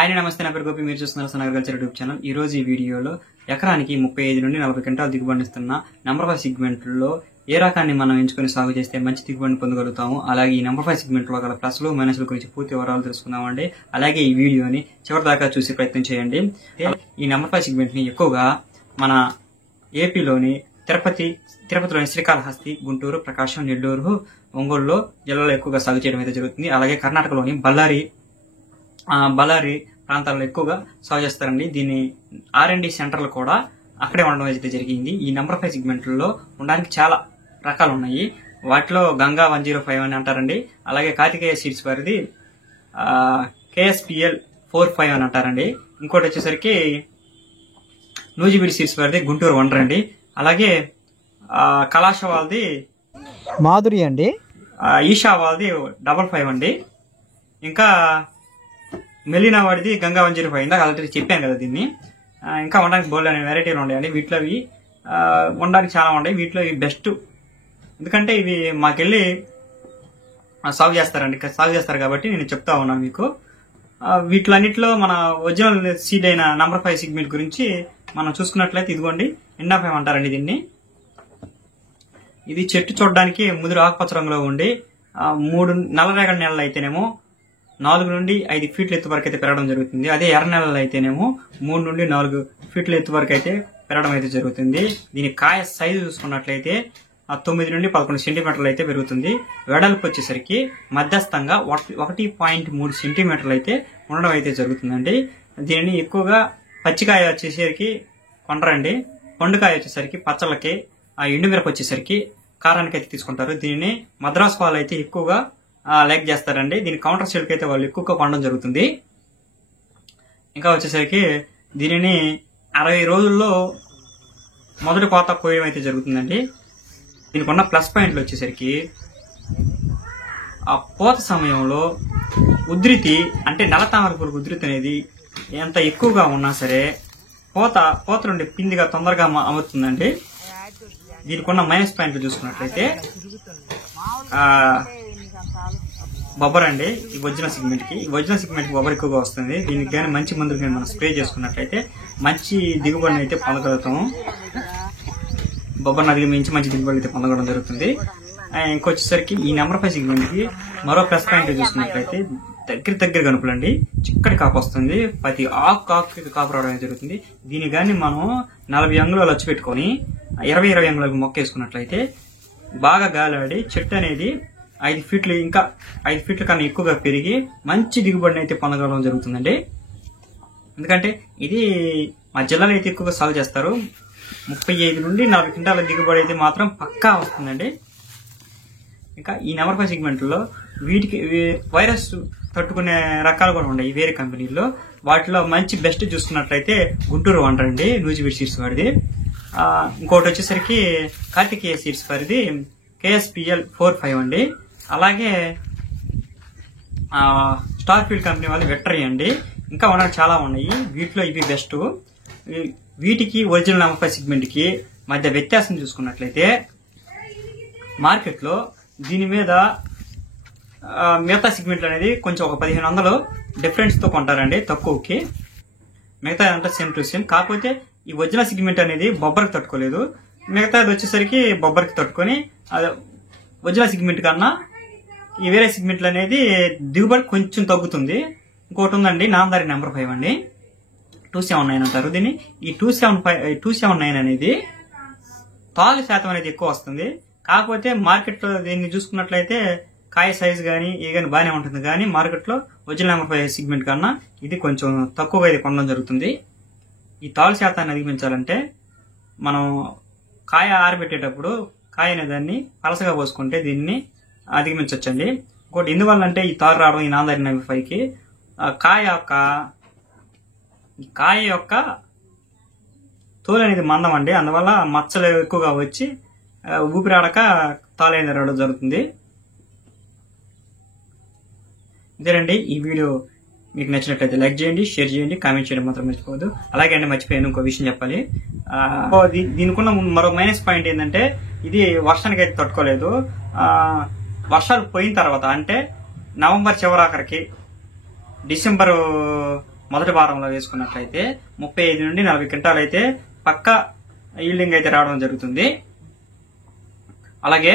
Hi నమస్తే, నా పేరు గోపి. మీరు చూస్తున్నారు సన్ అగ్రికల్చర్ యూట్యూబ్ ఛానల్. ఈ రోజు ఈ వీడియోలో ఎకరానికి 35 నుండి 40 క్వింటాలు దిగుబడిస్తున్న నంబర్ 5 సెగ్మెంట్ లో ఏ రకాన్ని మనం ఎంచుకుని సాగు చేస్తే మంచి దిగుబడిని పొందగలుగుతాము, అలాగే ఈ నంబర్ 5 సెగ్మెంట్ లో గల ప్లస్లు మైనస్ల గురించి పూర్తి వివరాలు తెలుసుకుందామండి. అలాగే ఈ వీడియోని చివరి దాకా చూసి ప్రయత్నం చేయండి. ఈ నంబర్ 5 సెగ్మెంట్ ని ఎక్కువగా మన ఏపీలోని తిరుపతిలోని శ్రీకాళహస్తి, గుంటూరు, ప్రకాశం, నెల్లూరు, ఒంగోలులో జిల్లాలో ఎక్కువగా సాగు చేయడం అయితే జరుగుతుంది. అలాగే కర్ణాటకలోని బళ్ళారి ప్రాంతాల్లో ఎక్కువగా సాగు చేస్తారండి. దీన్ని R&D సెంటర్లు కూడా అక్కడే ఉండడం అయితే జరిగింది. ఈ నంబర్ 5 సెగ్మెంట్లలో ఉండడానికి చాలా రకాలు ఉన్నాయి. వాటిలో గంగా 105 అని అంటారండి. అలాగే కార్తికేయ సీడ్స్ వారిది KSPL 45 అని అంటారండి. ఇంకోటి వచ్చేసరికి నూజిబీడి సీడ్స్ వారిది గుంటూరు 100 అండి. అలాగే కళాశ వాళ్ళది మాధురి అండి. ఈషా వాళ్ళది 55 అండి. ఇంకా మెలినా వాడిది గంగా 105. ఇందాక ఆల్రెడీ చెప్పాను కదా దీన్ని. ఇంకా ఉండడానికి బోల్డ్ అనే వెరైటీలు ఉన్నాయండి. వీటిలో ఇవి ఉండడానికి చాలా ఉన్నాయి. వీటిలో ఇవి బెస్ట్, ఎందుకంటే ఇవి మాకెళ్ళి సాగు చేస్తారు కాబట్టి నేను చెప్తా ఉన్నాను మీకు. వీటిలన్నిటిలో మన ఒరిజినల్ సీడ్ అయిన నంబర్ 5 సెగ్మెంట్ గురించి మనం చూసుకున్నట్లయితే ఇదిగోండి, NF5 అంటారండి దీన్ని. ఇది చెట్టు చూడడానికి ముదురు ఆకుపచ్చ రంగులో ఉండి 3 నల్లరేగడి నెలలు అయితేనేమో 4 నుండి 5 ఫీట్ల ఎత్తు వరకు అయితే పెరగడం జరుగుతుంది. అదే ఎర్ర నెలలు అయితేనేమో 3 నుండి 4 ఫీట్ల ఎత్తు వరకు అయితే పెరగడం అయితే జరుగుతుంది. దీని కాయ సైజు చూసుకున్నట్లయితే 9 నుండి 11 సెంటీమీటర్లు అయితే పెరుగుతుంది. వెడల్పు వచ్చేసరికి మధ్యస్థంగా 1.3 సెంటీమీటర్లు అయితే ఉండడం అయితే జరుగుతుందండి. దీనిని ఎక్కువగా పచ్చికాయ వచ్చేసరికి కొండరండి, పండుకాయ వచ్చేసరికి పచ్చళ్ళకి, ఎండుమిరప వచ్చేసరికి కారానికి అయితే తీసుకుంటారు. దీనిని మద్రాసు వాళ్ళు అయితే ఎక్కువగా లైక్ చేస్తారండి. దీని కౌంటర్ సేల్కి అయితే వాళ్ళు ఎక్కువగా కొనడం జరుగుతుంది. ఇంకా వచ్చేసరికి దీనిని 60 రోజుల్లో మొదటి కోత కోయడం అయితే జరుగుతుందండి. దీనికి ఉన్న ప్లస్ పాయింట్లు వచ్చేసరికి ఆ కోత సమయంలో ఉధృతి, అంటే నల్లతామర పురుగు ఉధృతి అనేది ఎంత ఎక్కువగా ఉన్నా సరే కోత నుండి పిండిగా తొందరగా అమరుతుందండి. దీనికి ఉన్న మైనస్ పాయింట్లు చూసుకున్నట్లయితే బొబ్బర్ అండి. ఈ ఒరిజినల్ సెగ్మెంట్ కి బొబ్బర్ ఎక్కువగా వస్తుంది. దీనికి కానీ మంచి మందులు కానీ మనం స్ప్రే చేసుకున్నట్లయితే మంచి దిగుబడిని అయితే పొందగలుగుతాము. బొబ్బర్ని అధిగమించి మంచి దిగుబడి అయితే పొందగడం జరుగుతుంది. ఇంకొచ్చేసరికి ఈ నంబర్ 5 సెగ్మెంట్ కి మరో ప్లస్ పాయింట్ చూసుకున్నట్లయితే దగ్గర గనుపులండి, చిక్కటి కాపు వస్తుంది. ప్రతి ఆకు కాపు రావడం జరుగుతుంది. దీని కానీ మనం 40 అంగుళాలు వచ్చి పెట్టుకుని 20 అంగుళాలకు మొక్క వేసుకున్నట్లయితే బాగా గాలాడి చెట్టు అనేది 5 ఫీట్ల కన్నా ఎక్కువగా పెరిగి మంచి దిగుబడిని అయితే పొందగలం జరుగుతుందండి. ఎందుకంటే ఇది మా జిల్లాలో అయితే ఎక్కువగా సాగు చేస్తారు. 35 నుండి 40 క్వింటాల దిగుబడి అయితే మాత్రం పక్కా వస్తుందండి. ఇంకా ఈ నంబర్ 5 సెగ్మెంట్ లో వీటికి వైరస్ తట్టుకునే రకాలు కూడా ఉన్నాయి వేరే కంపెనీల్లో. వాటిలో మంచి బెస్ట్ చూసుకున్నట్లయితే గుంటూరు 100 అండి, నూజిబీడి సీడ్స్ వాడిది. ఇంకోటి వచ్చేసరికి కార్తికేయ సీడ్స్ వారిది KSPL 45 అండి. అలాగే స్టార్ ఫీల్డ్ కంపెనీ వాళ్ళు వెక్టరీ అండి. ఇంకా ఉండడానికి చాలా ఉన్నాయి. వీటిలో ఇవి బెస్ట్. వీటికి ఒరిజినల్ నంబర్ 5 సెగ్మెంట్ కి మధ్య వ్యత్యాసం చూసుకున్నట్లయితే మార్కెట్లో దీని మీద మిగతా సెగ్మెంట్లు అనేది కొంచెం ఒక 1500 డిఫరెన్స్ తో కొంటారండి తక్కువకి. మిగతా అంతా సేమ్ టు సేమ్. కాకపోతే ఈ ఒరిజినల్ సెగ్మెంట్ అనేది బొబ్బర్కి తట్టుకోలేదు. మిగతాది వచ్చేసరికి బొబ్బర్కి తట్టుకొని ఒరిజినల్ సెగ్మెంట్ కన్నా ఈ వేరే సెగ్మెంట్లు అనేది దిగుబడి కొంచెం తగ్గుతుంది. ఇంకోటి ఉందండి, నాందారి నంబర్ 5 అండి, 279 అంటారు దీన్ని. ఈ 279 అనేది తాలు శాతం అనేది ఎక్కువ వస్తుంది. కాకపోతే మార్కెట్లో దీన్ని చూసుకున్నట్లయితే కాయ సైజు కానీ బాగానే ఉంటుంది. కానీ మార్కెట్లో ఒరిజినల్ నంబర్ 5 సెగ్మెంట్ కన్నా ఇది కొంచెం తక్కువగా ఇది కొనడం జరుగుతుంది. ఈ తాలు శాతాన్ని అధిగమించాలంటే మనం కాయ ఆరబెట్టేటప్పుడు కాయ అనే దాన్ని పలసగా పోసుకుంటే దీన్ని అధిగమించవచ్చండి. ఇంకోటి ఎందువల్లంటే ఈ తారు రావడం ఈ నాందారి నంబర్ 5 కి కాయ యొక్క తోలు అనేది మందం అండి. అందువల్ల మచ్చలు ఎక్కువగా వచ్చి ఊపిరాడక తాలు అనేది రావడం జరుగుతుంది. ఇదేనండి ఈ వీడియో. మీకు నచ్చినట్లయితే లైక్ చేయండి, షేర్ చేయండి, కామెంట్ చేయడం మాత్రం మర్చిపోవద్దు. అలాగే అండి మర్చిపోయాను ఇంకో విషయం చెప్పాలి. దీనికున్న మరో మైనస్ పాయింట్ ఏంటంటే ఇది వర్షానికి అయితే తట్టుకోలేదు. వర్షాలు పోయిన తర్వాత అంటే నవంబర్ చివరాఖరికి డిసెంబర్ మొదటి వారంలో వేసుకున్నట్లయితే 35 నుండి 40 క్వింటాలు అయితే పక్క ఈల్డింగ్ అయితే రావడం జరుగుతుంది. అలాగే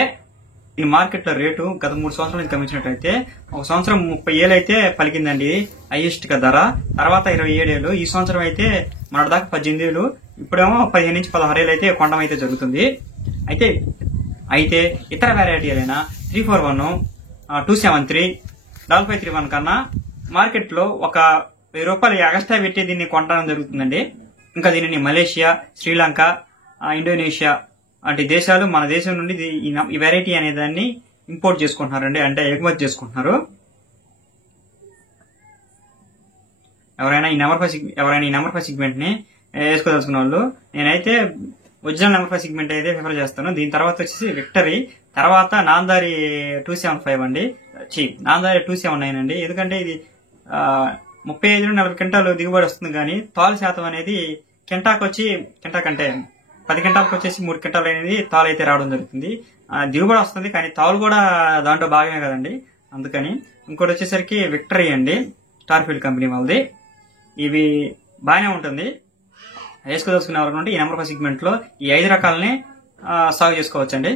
ఈ మార్కెట్ లో రేటు గత 3 సంవత్సరాల నుంచి గమనించినట్లయితే ఒక సంవత్సరం 30,000 అయితే పలికిందండి హైయెస్ట్ గా ధర. తర్వాత 27,000, ఈ సంవత్సరం అయితే మన దాకా 18,000, ఇప్పుడేమో 15 నుంచి 16,000 అయితే కొనడం అయితే జరుగుతుంది. అయితే ఇతర వెరైటీలైన 341, 273, 5531 కన్నా మార్కెట్ లో ఒక ₹1000 ఎక్స్ట్రా పెట్టి దీన్ని కొనడం జరుగుతుందండి. ఇంకా దీనిని మలేషియా, శ్రీలంక, ఇండోనేషియా వంటి దేశాలు మన దేశం నుండి ఈ వెరైటీ అనే దాన్ని ఇంపోర్ట్ చేసుకుంటున్నారండి, అంటే ఎగుమతి చేసుకుంటున్నారు. ఎవరైనా ఈ నెంబర్ 5 సెగ్మెంట్ ని వేసుకోదలుచుకున్న వాళ్ళు, నేనైతే ఒరిజినల్ నెంబర్ 5 సెగ్మెంట్ అయితే ప్రిఫర్ చేస్తాను. దీని తర్వాత వచ్చేసి విక్టరీ, తర్వాత నాందారి 275 అండి, నాందారి 279 అండి. ఎందుకంటే ఇది 35 నుండి 40 క్వింటాలు దిగుబడి వస్తుంది, కానీ తాలు శాతం అనేది కింటాకంటే 10 క్వింటాలకు వచ్చేసి 3 క్వింటాలు అనేది తాలు అయితే రావడం జరుగుతుంది. దిగుబడి వస్తుంది, కానీ తాలు కూడా దాంట్లో భాగమే కదండి, అందుకని. ఇంకోటి వచ్చేసరికి విక్టరీ అండి, స్టార్ఫీల్డ్ కంపెనీ వాళ్ళది. ఇవి బాగానే ఉంటుంది, వేసుకోదలుచుకునే వాళ్ళ నుండి ఈ నెంబర్ 5 సెగ్మెంట్ లో ఈ 5 రకాలని సాగు చేసుకోవచ్చండి.